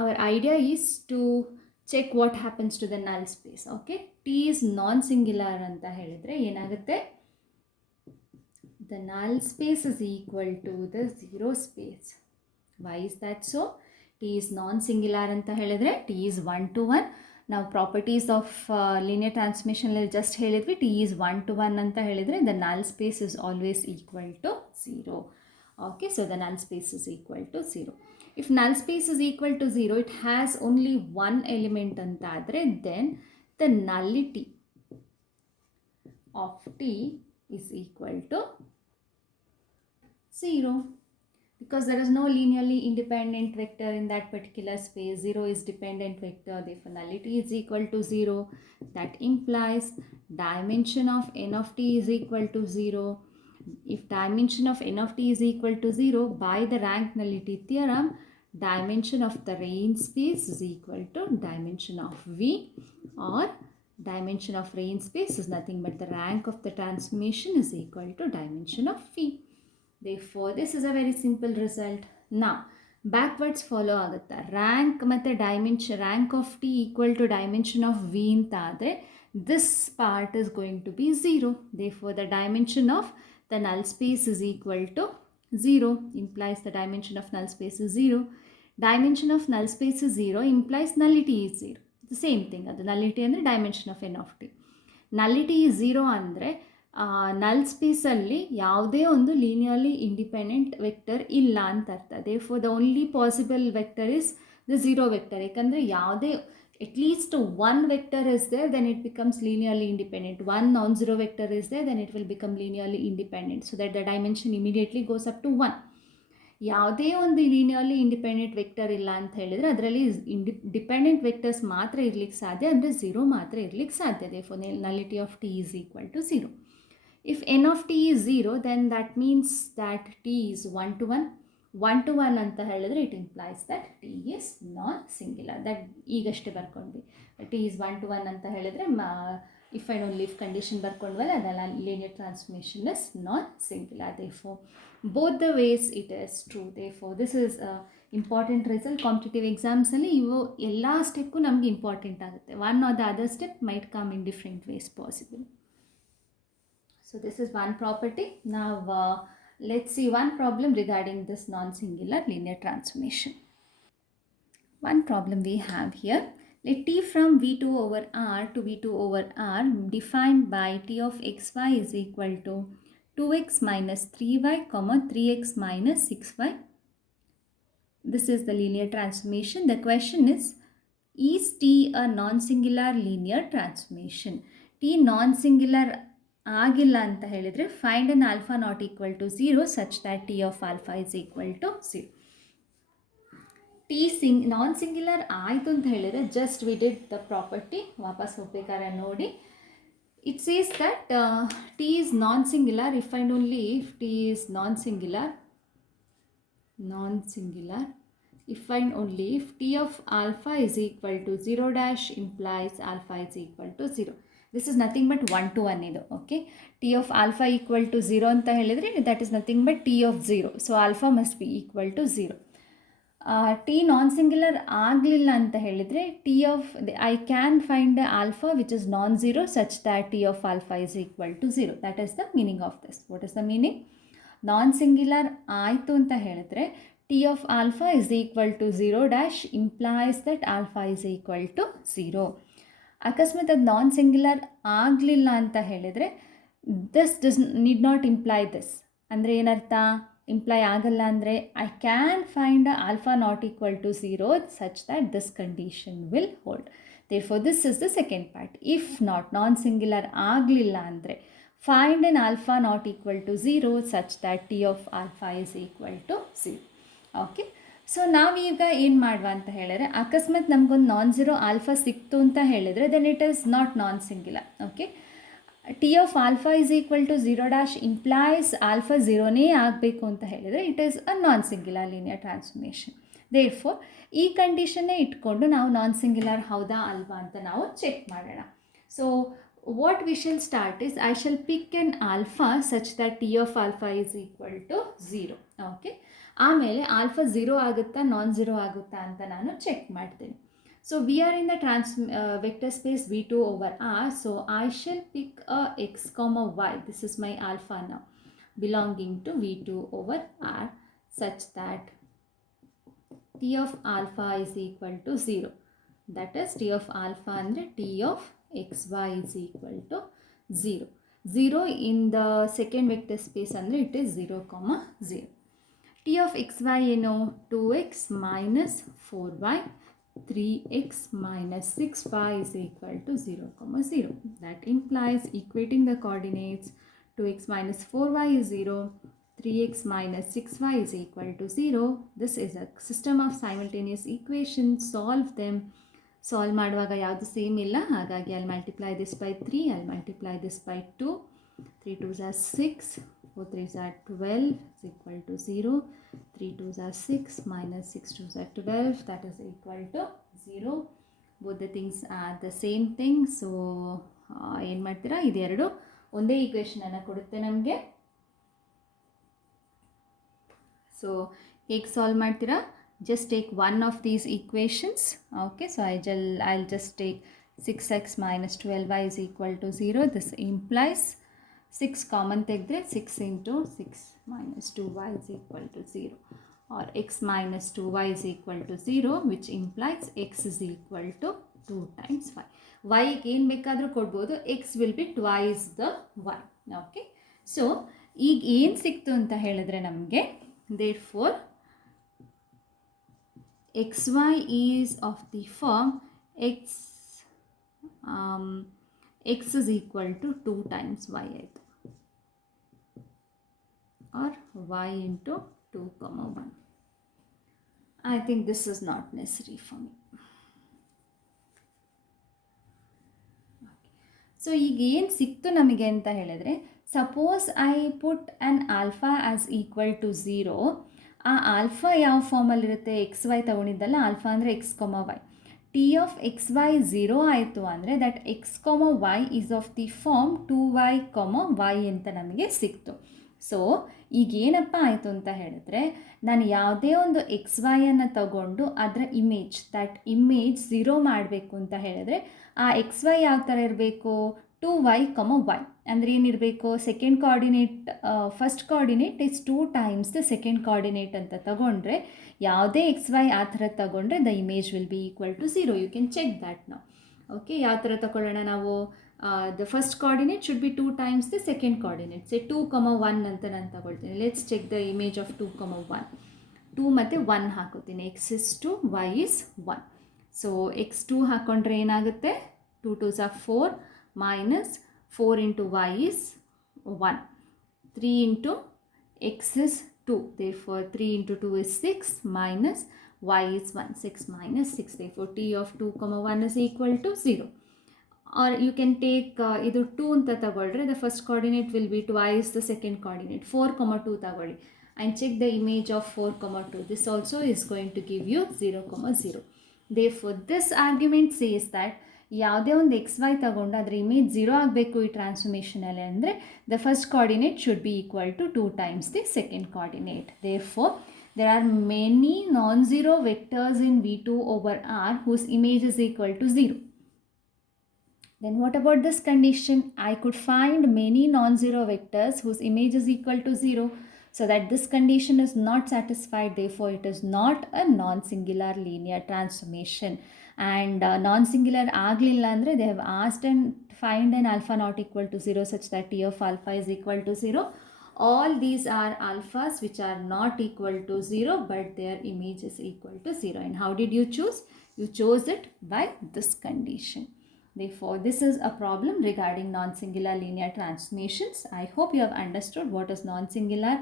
Our idea is to check what happens to the null space. Okay, T is non-singular ಅಂತ ಹೇಳಿದ್ರೆ ಏನಾಗುತ್ತೆ? The null space is equal to the zero space. Why is that so? T is non-singular ಅಂತ ಹೇಳಿದ್ರೆ T is 1 to 1. ನಾವು properties of linear ಟ್ರಾನ್ಸ್ಫಾರ್ಮೇಷನಲ್ಲಿ just ಹೇಳಿದ್ವಿ T is 1 to 1 ಅಂತ ಹೇಳಿದರೆ the null space is always equal to 0. Okay, so the null space is equal to 0. If null space is equal to 0, it has only one element ಅಂತ ಆದರೆ then the nullity of T is equal to 0. Because there is no linearly independent vector in that particular space. 0 is dependent vector, therefore nullity is equal to 0. That implies dimension of n of t is equal to 0. If dimension of n of t is equal to 0, by the rank nullity theorem, dimension of the range space is equal to dimension of V, or dimension of range space is nothing but the rank of the transformation is equal to dimension of V. Therefore, this is a very simple result. Now, backwards follow ಆಗುತ್ತೆ. Rank ಮತ್ತು dimension, rank of t equal to dimension of v ಅಂತ ಆದರೆ this part is going to be 0. Therefore, the dimension of the null space is equal to 0, implies the dimension of null space is 0. Dimension of null space is 0 implies nullity is 0. The same thing, the nullity ಅಂದರೆ dimension of n of t. Nullity is 0 ಅಂದರೆ ನಲ್ ಸ್ಪೇಸಲ್ಲಿ ಯಾವುದೇ ಒಂದು linearly independent vector ಇಲ್ಲ ಅಂತ ಅರ್ಥ. Therefore the only possible vector is the zero vector. ಯಾಕಂದರೆ ಯಾವುದೇ at least one vector is there then it becomes linearly independent. One non zero vector is there then it will become linearly independent. So that the dimension immediately goes up to 1. ಯಾವುದೇ ಒಂದು linearly independent vector ಇಲ್ಲ ಅಂತ ಹೇಳಿದರೆ ಅದರಲ್ಲಿ dependent vectors ಮಾತ್ರ ಇರಲಿಕ್ಕೆ ಸಾಧ್ಯ, ಅಂದರೆ ಝೀರೋ ಮಾತ್ರ ಇರಲಿಕ್ಕೆ ಸಾಧ್ಯ. Therefore nullity of T is equal to 0. If n of t is 0, then that means that t is 1 to 1. 1 to 1 ಅಂತ ಹೇಳಿದ್ರೆ it implies that t is non-singular. that ಈಗಷ್ಟೇ ಬರ್ಕೊಂಡ್ವಿ. t is 1 to 1 ಅಂತ ಹೇಳಿದ್ರೆ if and only if condition ಬರ್ಕೊಂಡ್ವಲ್ಲ ಅದೆಲ್ಲ linear transformation is non-singular. Therefore both the ways it is true. Therefore this is a important result. Competitive ಎಕ್ಸಾಮ್ಸಲ್ಲಿ ಇವು ಎಲ್ಲ step ನಮಗೆ important ಆಗುತ್ತೆ. One or the other step might come in different ways possible. So this is one property. Now let's see one problem regarding this non-singular linear transformation. One problem we have here. Let t from v2 over r to v2 over r defined by t of xy is equal to 2x minus 3y, 3x minus 6y. This is the linear transformation. The question is t a non-singular linear transformation? t non-singular ಆಗಿಲ್ಲ ಅಂತ ಹೇಳಿದರೆ find an alpha not equal to 0 such that T of alpha is equal to 0. T non singular ಆಯಿತು ಅಂತ ಹೇಳಿದರೆ just we did the property. ವಾಪಸ್ ಹೋಗ್ಬೇಕಾದ್ರೆ ನೋಡಿ, it says that T is non singular if and only if T is non singular if and only if t of alpha is equal to 0 dash implies alpha is equal to 0. This is nothing but 1 to 1 ಇದು. Okay, t of alpha equal to 0 ಅಂತ ಹೇಳಿದರೆ that is nothing but t of 0. So alpha must be equal to 0. t non singular ಆಗಲಿಲ್ಲ ಅಂತ ಹೇಳಿದರೆ t of I can find alpha which is non-zero such that t of alpha is equal to 0. That is the meaning of this. What is the meaning? Non singular ಆಯಿತು ಅಂತ ಹೇಳಿದ್ರೆ t of alpha is equal to 0 dash implies that alpha is equal to 0. ಅಕಸ್ಮಾತ್ ಅದು ನಾನ್ singular ಆಗಲಿಲ್ಲ ಅಂತ ಹೇಳಿದರೆ this need not imply this. ಅಂದರೆ ಏನರ್ಥ? ಇಂಪ್ಲೈ ಆಗಲ್ಲ ಅಂದರೆ I can find alpha not equal to 0 such that this condition will hold. Therefore this is the second part. If not non singular ಆಗಲಿಲ್ಲ ಅಂದರೆ find an alpha not equal to 0 such that T of alpha is equal to 0. Okay, so ನಾವೀಗ ಏನು ಮಾಡುವ ಅಂತ ಹೇಳಿದ್ರೆ ಅಕಸ್ಮಾತ್ ನಮಗೊಂದು non zero alpha ಸಿಕ್ತು ಅಂತ ಹೇಳಿದರೆ then it is not non singular. Okay, T of alpha is equal to 0 dash implies alpha ಝೀರೋನೇ ಆಗಬೇಕು ಅಂತ ಹೇಳಿದರೆ it is a non singular linear transformation. Therefore ಈ ಕಂಡೀಷನ್ನೇ ಇಟ್ಕೊಂಡು ನಾವು ನಾನ್ ಸಿಂಗ್ಯುಲರ್ ಹೌದಾ ಅಲ್ವಾ ಅಂತ ನಾವು ಚೆಕ್ ಮಾಡೋಣ. So what we shall start is I shall pick an alpha such that t of alpha is equal to 0. Okay, ಆಮೇಲೆ ಆಲ್ಫಾ 0 ಆಗುತ್ತಾ ನಾನ್ ಝೀರೋ ಆಗುತ್ತಾ ಅಂತ ನಾನು ಚೆಕ್ ಮಾಡ್ತೀನಿ. So we are in the vector space v2 over r. So I shall pick a x, y. This is my alpha now belonging to v2 over r such that t of alpha is equal to 0. That is t of alpha ಅಂದರೆ t of xy is equal to 0. 0 in the second vector space ಅಂದರೆ it is 0, 0. t of xy ಏನು? 2x minus 4y 3x minus 6y is equal to 0, 0. That implies equating the coordinates 2x minus 4y is 0, 3x minus 6y is equal to 0. This is a system of simultaneous equations. Solve them. Solve ಮಾಡುವಾಗ ಯಾವುದು same ಇಲ್ಲ, ಹಾಗಾಗಿ ಅಲ್ಲಿ multiply this by 3, ಅಲ್ಲಿ multiply this by 2, 3 2s are 6, 4 3s are 12 is equal to 0, 3 2s are 6 minus 6 2s are 12, that is equal to 0. Both the things are the same thing. So ಏನು ಮಾಡ್ತೀರಾ, ಇದೆರಡು ಒಂದೇ ಈಕ್ವೇಷನನ್ನು ಕೊಡುತ್ತೆ ನಮಗೆ. ಸೊ ಹೇಗೆ solve ಮಾಡ್ತೀರಾ? Just take one of these equations. Okay, so I'll just take 6x minus 12y is equal to 0. This implies 6 common tegdre 6 into 6 minus 2y is equal to 0, or x minus 2y is equal to 0, which implies x is equal to 2 times y. y ಏನು ಬೇಕಾದರೂ ಕೊಡ್ಬೋದು, x will be twice the y. Okay, so ಈಗ ಏನು ಸಿಕ್ತು ಅಂತ ಹೇಳಿದ್ರೆ ನಮಗೆ, therefore xy is of the form x is equal to 2 times y or y into 2 comma 1. I think this is not necessary for me. So ಈಗ ಏನು ಸಿಕ್ತು ನಮಗೆ ಅಂತ ಹೇಳಿದ್ರೆ, suppose I put an alpha as equal to 0. ಆ alpha ಯಾವ ಫಾರ್ಮಲ್ಲಿರುತ್ತೆ? X Y ತೊಗೊಂಡಿದ್ದಲ್ಲ, ಆಲ್ಫಾ ಅಂದರೆ X comma Y. T of X Y 0 ಆಯಿತು ಅಂದರೆ that X comma Y is of the form 2y, y ಅಂತ ನಮಗೆ ಸಿಕ್ತು. ಸೊ ಈಗೇನಪ್ಪ ಆಯಿತು ಅಂತ ಹೇಳಿದ್ರೆ, ನಾನು ಯಾವುದೇ ಒಂದು ಎಕ್ಸ್ ವೈಯನ್ನು ತಗೊಂಡು ಅದರ ಇಮೇಜ್, ದಟ್ ಇಮೇಜ್ 0 ಮಾಡಬೇಕು ಅಂತ ಹೇಳಿದ್ರೆ ಆ ಎಕ್ಸ್ ವೈ ಯಾವ ಥರ ಇರಬೇಕು? 2y, y ಅಂದರೆ ಏನಿರಬೇಕು? Second coordinate, first coordinate is 2 times the second coordinate ಅಂತ ತಗೊಂಡ್ರೆ, ಯಾವುದೇ ಎಕ್ಸ್ ವೈ ಆ ಥರ ತಗೊಂಡ್ರೆ the image will be equal to 0. You can check that ನಾವು. ಓಕೆ, ಯಾವ ಥರ ತಗೊಳ್ಳೋಣ ನಾವು? The first coordinate should be 2 times the second coordinate. Say 2, 1 ಅಂತ ನಾನು ತಗೊಳ್ತೀನಿ. Let's check the image of 2, 1. 2 ಮತ್ತು 1 ಹಾಕೋತೀನಿ. X is 2, Y is 1. So x2 ಹಾಕ್ಕೊಂಡ್ರೆ ಏನಾಗುತ್ತೆ? 2 2s are 4 minus 4 into y is 1. 3 into x is 2. Therefore, 3 into 2 is 6 minus y is 1. 6 minus 6. Therefore, t of 2, 1 is equal to 0. Or you can take either 2 anta tagolre, the first coordinate will be twice the second coordinate. 4, 2 tagoli. And check the image of 4, 2. This also is going to give you 0, 0. Therefore, this argument says that ಯಾವುದೇ ಒಂದು X Y ತಗೊಂಡು ಅದರ image 0 ಆಗಬೇಕು ಈ ಟ್ರಾನ್ಸ್ಫಾರ್ಮೇಷನಲ್ಲಿ ಅಂದರೆ the first coordinate should be equal to 2 times the second coordinate. Therefore there are many non-zero vectors in V2 over R whose image is equal to 0. Then what about this condition? I could find many non-zero vectors whose image is equal to 0. So that this condition is not satisfied, therefore it is not a non-singular linear transformation. And non-singular aglilla andre they have asked and find an alpha not equal to 0 such that t of alpha is equal to 0. All these are alphas which are not equal to 0 but their image is equal to 0. And how did you choose? You chose it by this condition. Therefore, this is a problem regarding non-singular linear transformations. I hope you have understood what is non-singular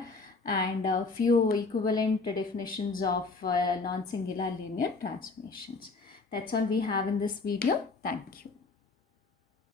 and a few equivalent definitions of non-singular linear transformations. That's all we have in this video. Thank you.